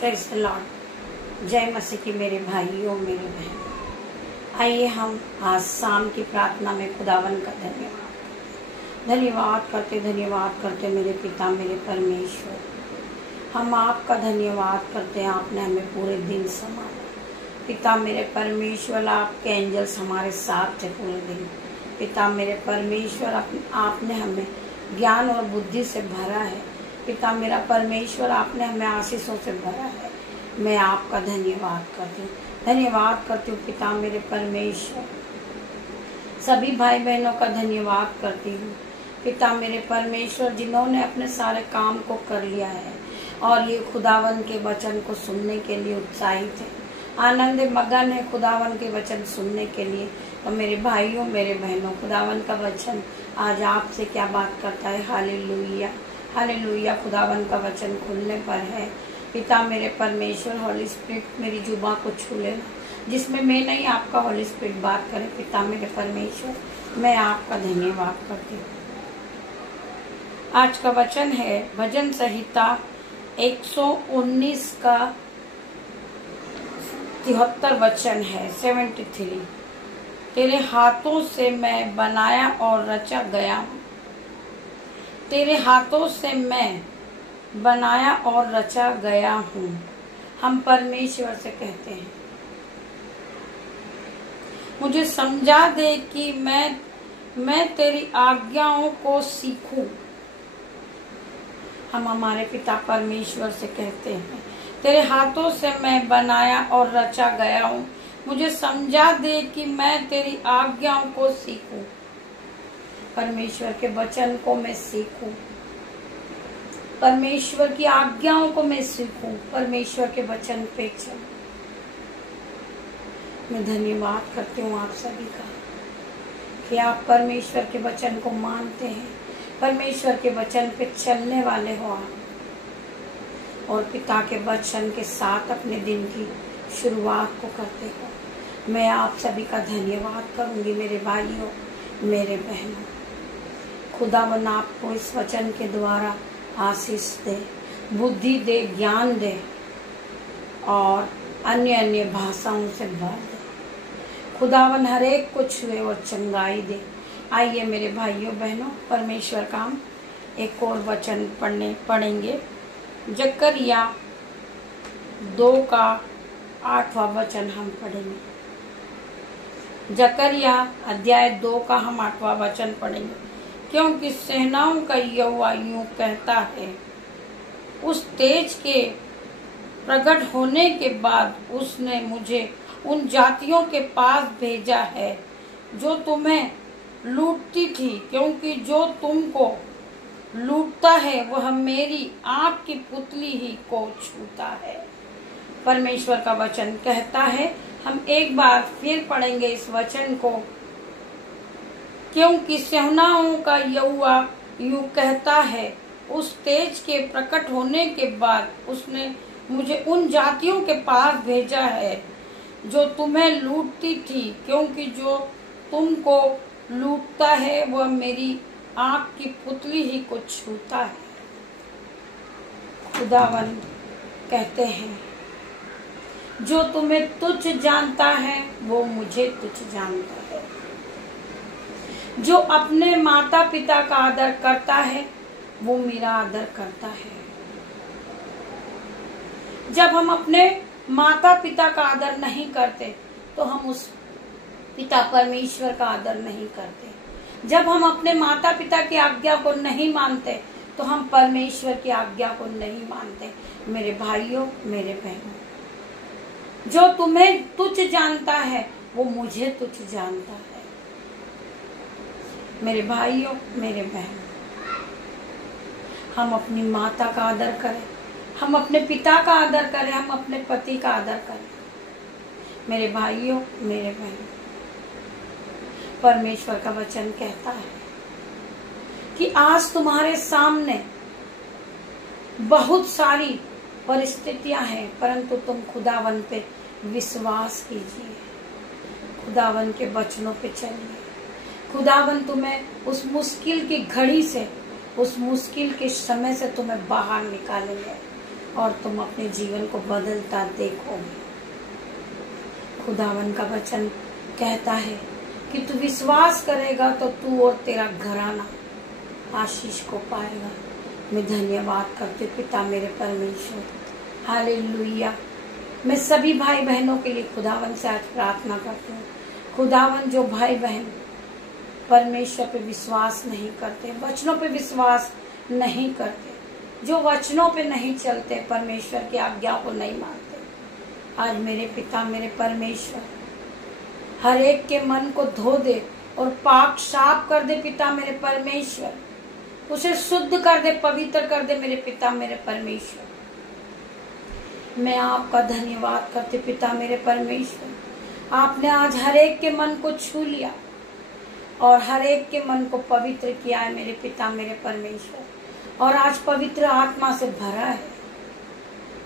Praise the Lord. जय मसीह की मेरे भाइयों मेरे बहन। आइए हम आज शाम की प्रार्थना में खुदावन का धन्यवाद करते मेरे पिता मेरे परमेश्वर। हम आपका धन्यवाद करते हैं, आपने हमें पूरे दिन संभाला। पिता मेरे परमेश्वर, आपके एंजल्स हमारे साथ थे पूरे दिन। पिता मेरे परमेश्वर, आपने हमें ज्ञान और बुद्धि से भरा है। पिता मेरा परमेश्वर, आपने हमें आशीषों से भरा है। मैं आपका धन्यवाद करती हूँ पिता मेरे परमेश्वर। सभी भाई बहनों का धन्यवाद करती हूँ पिता मेरे परमेश्वर, जिन्होंने अपने सारे काम को कर लिया है और ये खुदावन के वचन को सुनने के लिए उत्साहित है, आनंद मगन है खुदावन के वचन सुनने के लिए। तो मेरे भाइयों मेरे बहनों, खुदावन का वचन आज आपसे क्या बात करता है। Hallelujah hallelujah. खुदावन का वचन खुलने पर है पिता मेरे परमेश्वर, होली स्पिरिट मेरी जुबान को छू लेना, जिसमें मैं नहीं आपका होली स्पिरिट बात करे। पिता मेरे परमेश्वर, मैं आपका धन्यवाद करती हूँ। आज का वचन है भजन संहिता 119 का 73 वचन है 73। तेरे हाथों से मैं बनाया और रचा गया हूँ। तेरे हाथों से मैं बनाया और रचा गया हूँ। हम परमेश्वर से कहते हैं, मुझे समझा दे कि मैं तेरी आज्ञाओं को सीखूं। हम हमारे पिता परमेश्वर से कहते हैं, तेरे हाथों से मैं बनाया और रचा गया हूँ। मुझे समझा दे कि मैं तेरी आज्ञाओं को सीखूं। परमेश्वर के वचन को मैं सीखूं, परमेश्वर की आज्ञाओं को मैं सीखूं, परमेश्वर के वचन पे चलूं। मैं धन्यवाद करती हूँ आप सभी का कि आप परमेश्वर के वचन को मानते हैं, परमेश्वर के वचन पे चलने वाले हो आप और पिता के वचन के साथ अपने दिन की शुरुआत को करते हो। मैं आप सभी का धन्यवाद करूंगी मेरे भाइयों मेरे बहनों। खुदावन आपको इस वचन के द्वारा आशीष दे, बुद्धि दे, ज्ञान दे और अन्य अन्य भाषाओं से भर दे। खुदावन हर एक को छुए और चंगाई दे। आइए मेरे भाइयों बहनों, परमेश्वर का हम एक और वचन पढ़ेंगे। जकरिया 2 का 8वां वचन हम पढ़ेंगे। जकरिया अध्याय 2 का हम 8वां वचन पढ़ेंगे। क्योंकि सेनाओं का यहोवा यूं कहता है, उस तेज के प्रकट होने के बाद उसने मुझे उन जातियों के पास भेजा है जो तुम्हें लूटती थी, क्योंकि जो तुमको लूटता है वह मेरी आँख की पुतली ही को छूता है। परमेश्वर का वचन कहता है, हम एक बार फिर पढ़ेंगे इस वचन को। क्योंकि सेनाओं का यहोवा यूं कहता है, उस तेज के प्रकट होने के बाद उसने मुझे उन जातियों के पास भेजा है जो तुम्हें लूटती थी, क्योंकि जो तुमको लूटता है वह मेरी आँख की पुतली ही को छूता है। खुदावन कहते हैं, जो तुम्हें तुच्छ जानता है वो मुझे तुच्छ जानता है। जो अपने माता पिता का आदर करता है वो मेरा आदर करता है। जब हम अपने माता पिता का आदर नहीं करते तो हम उस पिता परमेश्वर का आदर नहीं करते। जब हम अपने माता पिता की आज्ञा को नहीं मानते तो हम परमेश्वर की आज्ञा को नहीं मानते। मेरे भाइयों मेरे बहनों, जो तुम्हें तुच्छ जानता है वो मुझे तुच्छ जानता है। मेरे भाइयों मेरे बहनों, हम अपनी माता का आदर करें, हम अपने पिता का आदर करें, हम अपने पति का आदर करें। मेरे भाइयों मेरे बहनों, परमेश्वर का वचन कहता है कि आज तुम्हारे सामने बहुत सारी परिस्थितियां हैं, परंतु तुम खुदावन पे विश्वास कीजिए, खुदावन के वचनों पे चलिए। खुदावन तुम्हें उस मुश्किल की घड़ी से, उस मुश्किल के समय से तुम्हें बाहर निकालेंगे। और तुम अपने जीवन को बदलता देखोगे। खुदावन का वचन कहता है कि तू विश्वास करेगा तो तू और तेरा घराना आशीष को पाएगा। मैं धन्यवाद करती हूँ पिता मेरे परमेश्वर, हालेलुया। मैं सभी भाई बहनों के लिए खुदावन से आज प्रार्थना करती हूँ। खुदावन, जो भाई बहन परमेश्वर पे विश्वास नहीं करते, वचनों पे विश्वास नहीं करते, जो वचनों पे नहीं चलते, परमेश्वर की आज्ञा को नहीं मानते, आज मेरे पिता मेरे परमेश्वर हर एक के मन को धो दे और पाक साफ कर दे पिता मेरे परमेश्वर, उसे शुद्ध कर दे, पवित्र कर दे मेरे पिता मेरे परमेश्वर। मैं आपका धन्यवाद करती पिता मेरे परमेश्वर, आपने आज हर एक के मन को छू लिया और हर एक के मन को पवित्र किया है मेरे पिता मेरे परमेश्वर, और आज पवित्र आत्मा से भरा है।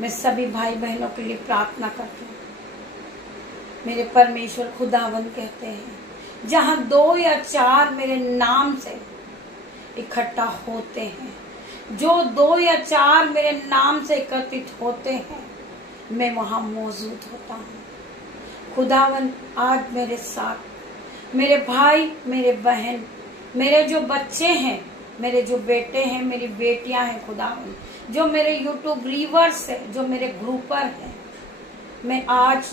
मैं सभी भाई बहनों के लिए प्रार्थना करती हूँ मेरे परमेश्वर। खुदावन कहते हैं जहाँ 2 या 4 मेरे नाम से इकट्ठा होते हैं, जो 2 या 4 मेरे नाम से एकत्रित होते हैं, मैं वहां मौजूद होता हूँ। खुदावन, आज मेरे साथ मेरे भाई मेरे बहन, मेरे जो बच्चे हैं, मेरे जो बेटे हैं, मेरी बेटियां हैं, खुदावन जो मेरे यूट्यूब व्यूअर्स है, जो मेरे ग्रुपर हैं, मैं आज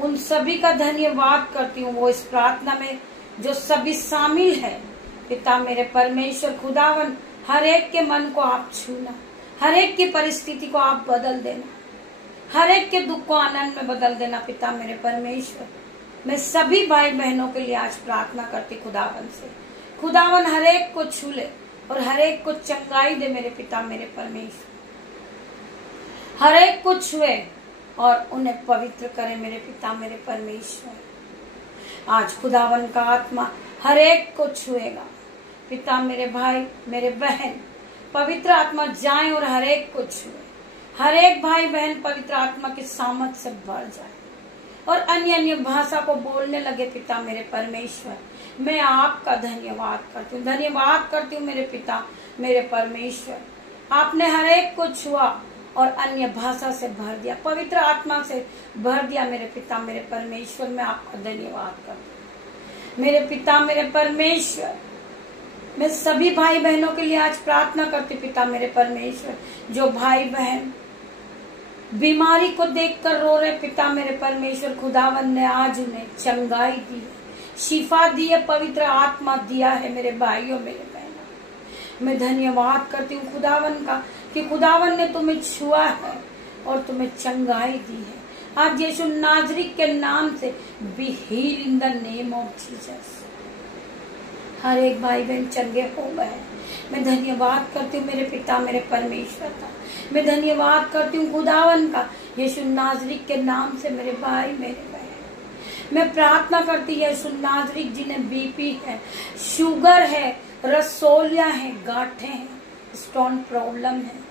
उन सभी का धन्यवाद करती हूँ। वो इस प्रार्थना में जो सभी शामिल है पिता मेरे परमेश्वर, खुदावन हर एक के मन को आप छूना, हर एक की परिस्थिति को आप बदल देना, हर एक के दुख को आनंद में बदल देना पिता मेरे परमेश्वर। मैं सभी भाई बहनों के लिए आज प्रार्थना करती खुदावन से, खुदावन हर एक को छू ले और हर एक को चंगाई दे मेरे पिता मेरे परमेश्वर, हर एक को छुए और उन्हें पवित्र करे मेरे पिता मेरे परमेश्वर। आज खुदावन का आत्मा हर एक को छुएगा पिता मेरे भाई मेरे बहन, पवित्र आत्मा जाए और हर एक को छुए, हर एक भाई बहन पवित्र आत्मा की सामर्थ से भर जाए और अन्य अन्य भाषा को बोलने लगे पिता मेरे परमेश्वर। मैं आपका धन्यवाद करती हूँ, धन्यवाद करती हूँ मेरे पिता मेरे परमेश्वर। आपने हर एक को छुआ और अन्य भाषा से भर दिया, पवित्र आत्मा से भर दिया मेरे पिता मेरे परमेश्वर। मैं आपका धन्यवाद करती हूँ मेरे पिता मेरे परमेश्वर। मैं सभी भाई बहनों के लिए आज प्रार्थना करती पिता मेरे परमेश्वर, जो भाई बहन बीमारी को देखकर रो रहे पिता मेरे परमेश्वर, खुदावन ने आज उन्हें चंगाई दी है, शिफा दी है, पवित्र आत्मा दिया है मेरे भाइयों मेरे बहनों। मैं धन्यवाद करती हूँ खुदावन का कि खुदावन ने तुम्हें छुआ है और तुम्हें चंगाई दी है। आज यीशु नाजरी के नाम से be heal in the name of Jesus. हर एक भाई बहन चंगे हो गए। मैं धन्यवाद करती हूँ मेरे पिता मेरे परमेश्वर का, मैं धन्यवाद करती हूँ खुदावन का, यीशु नाजरी के नाम से मेरे भाई मेरे बहन। मैं प्रार्थना करती है यीशु नाजरी जिन्हें बीपी है, शुगर है, रसोलिया है, गांठें हैं, स्टोन प्रॉब्लम है,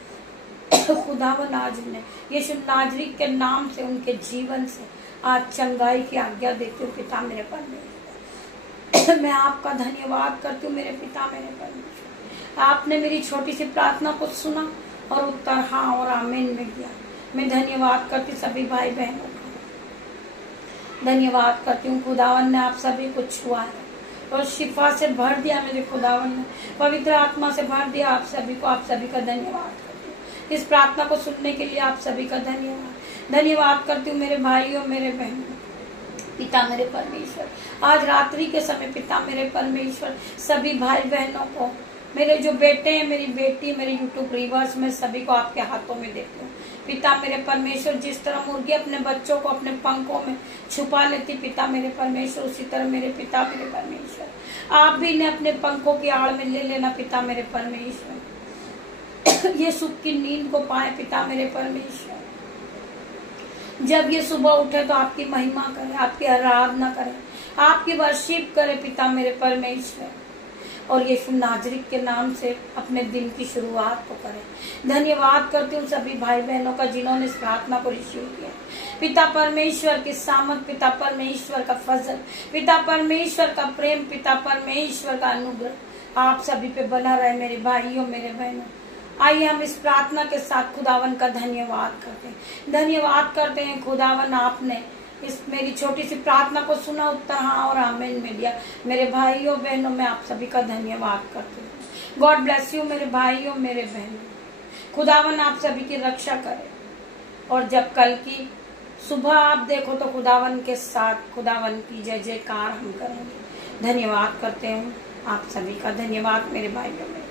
खुदावन आज उन्हें यीशु नाजरी के नाम से उनके जीवन से आज चंगाई की आज्ञा देती हूँ पिता मेरे परमेश्वर। मैं आपका धन्यवाद करती हूँ मेरे पिता मेरे परमेश्वर। आपने मेरी छोटी सी प्रार्थना को सुना और उत्तर हाँ और आमीन में दिया। मैं धन्यवाद करती सभी भाई बहनों का, धन्यवाद करती हूँ खुदावन ने आप सभी को छुआ है और शिफा से भर दिया मेरे खुदावन ने, पवित्र आत्मा से भर दिया आप सभी को। आप सभी का धन्यवाद करती हूँ, इस प्रार्थना को सुनने के लिए आप सभी का धन्यवाद करती हूँ मेरे भाइयों मेरे बहनों। पिता मेरे परमेश्वर, आज रात्रि के समय पिता मेरे परमेश्वर सभी भाई बहनों को, मेरे जो बेटे हैं, मेरी बेटी, मेरे यूट्यूब व्यूअर्स, में सभी को आपके हाथों में देती हूँ पिता मेरे परमेश्वर। जिस तरह मुर्गी अपने बच्चों को अपने पंखों में छुपा लेती पिता मेरे परमेश्वर, उसी तरह मेरे पिता मेरे परमेश्वर आप भी इन्हें अपने पंखों की आड़ में ले लेना पिता मेरे परमेश्वर। ये सुख की नींद को पाए पिता मेरे परमेश्वर। जब ये सुबह उठे तो आपकी महिमा करे, आपकी आराधना करे, आपकी वर्शिप करे पिता मेरे परमेश्वर, और यीशु नाजरीक के नाम से अपने दिन की शुरुआत को करें। धन्यवाद करती हूँ सभी भाई बहनों का जिन्होंने इस प्रार्थना को रिसीव किया। पिता परमेश्वर की सामर्थ, पिता परमेश्वर का फजल, पिता परमेश्वर का प्रेम, पिता परमेश्वर का अनुग्रह आप सभी पे बना रहे मेरे भाइयों मेरे बहनों। आइए हम इस प्रार्थना के साथ खुदावन का धन्यवाद करते हैं। धन्यवाद करते हैं खुदावन, आपने इस मेरी छोटी सी प्रार्थना को सुना, उत्तर हाँ और आमीन में दिया। मेरे भाइयों बहनों, मैं आप सभी का धन्यवाद करती हूँ। गॉड ब्लेस यू मेरे भाइयों मेरे बहनों। खुदावन आप सभी की रक्षा करे, और जब कल की सुबह आप देखो तो खुदावन के साथ खुदावन की जय जयकार हम करेंगे। धन्यवाद करते हूँ आप सभी का। धन्यवाद मेरे भाइयों में।